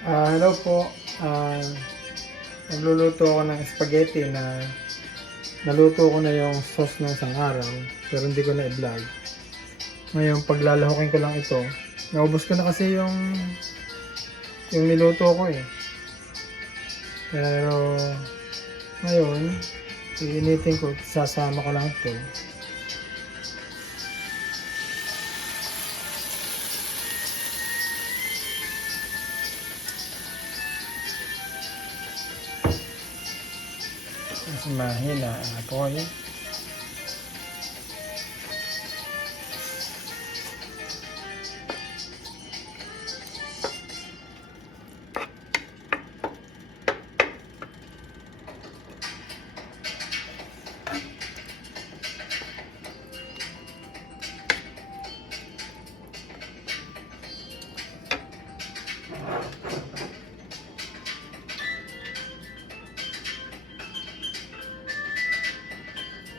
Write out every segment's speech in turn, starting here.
Hello po. Ah, Nagluluto ako ng spaghetti na naluto ko na yung sauce ng isang araw pero hindi ko na i-vlog. Ngayon, paglalahokin ko lang ito. Naubos ko na kasi yung niluto ko eh. Pero ngayon, iinitin ko, sasama ko lang ito. Mas mahina ang apoy.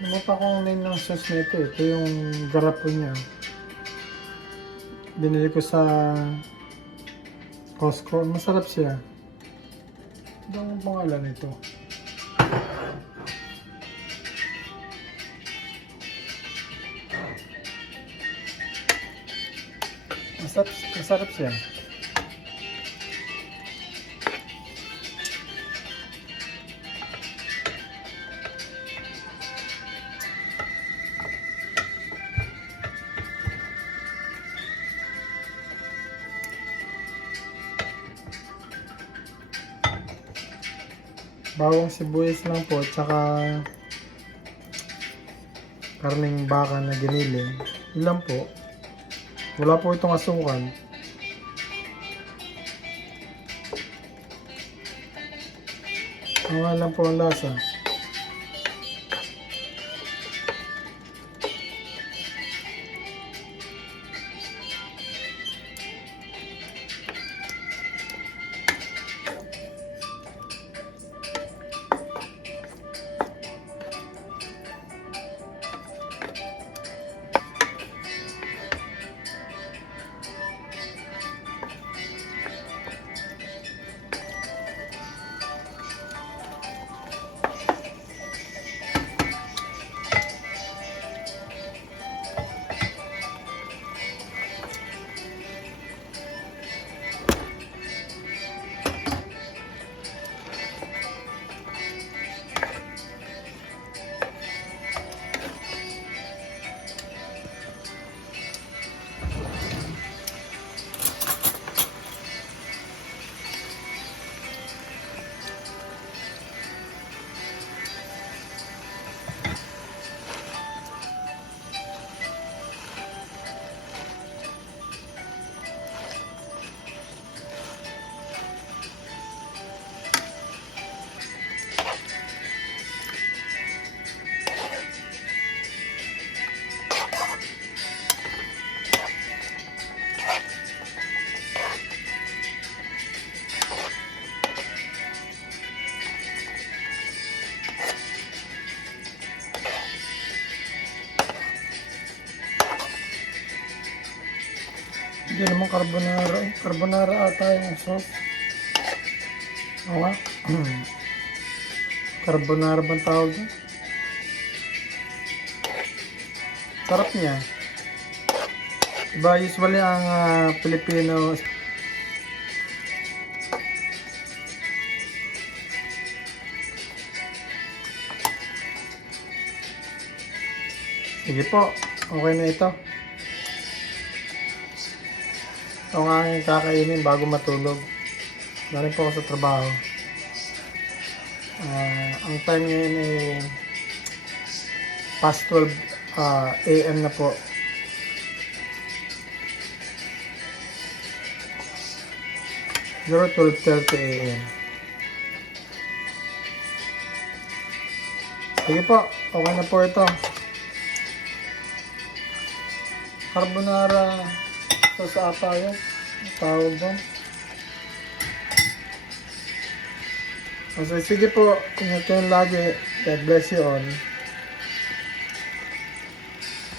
Namuta ko ang name ng sauce na ito. Ito yung garapo niya. Binili ko sa Costco. Masarap siya. Ito ang pangalan nito. Masarap siya. Bawang sibuyas lang po, tsaka karning baka na giniling. Ilan po. Wala po itong asukal. Ang lang po ang lasa. Hindi naman carbonara eh. Carbonara ata yung sauce. Oo nga. Carbonara bang tawag doon? Sarap niya. Diba usually ang Pilipino sige po, okay na ito. Ito ang aking kakainin bago matulog. Galing po ako sa trabaho. Ang time ngayon ay past 12 AM na po. Siguro 12:30 AM. Sige po, okay na po ito. Carbonara sauce ata yun. Tawag doon. So, sige po, ingat kayo lagi. God bless you all.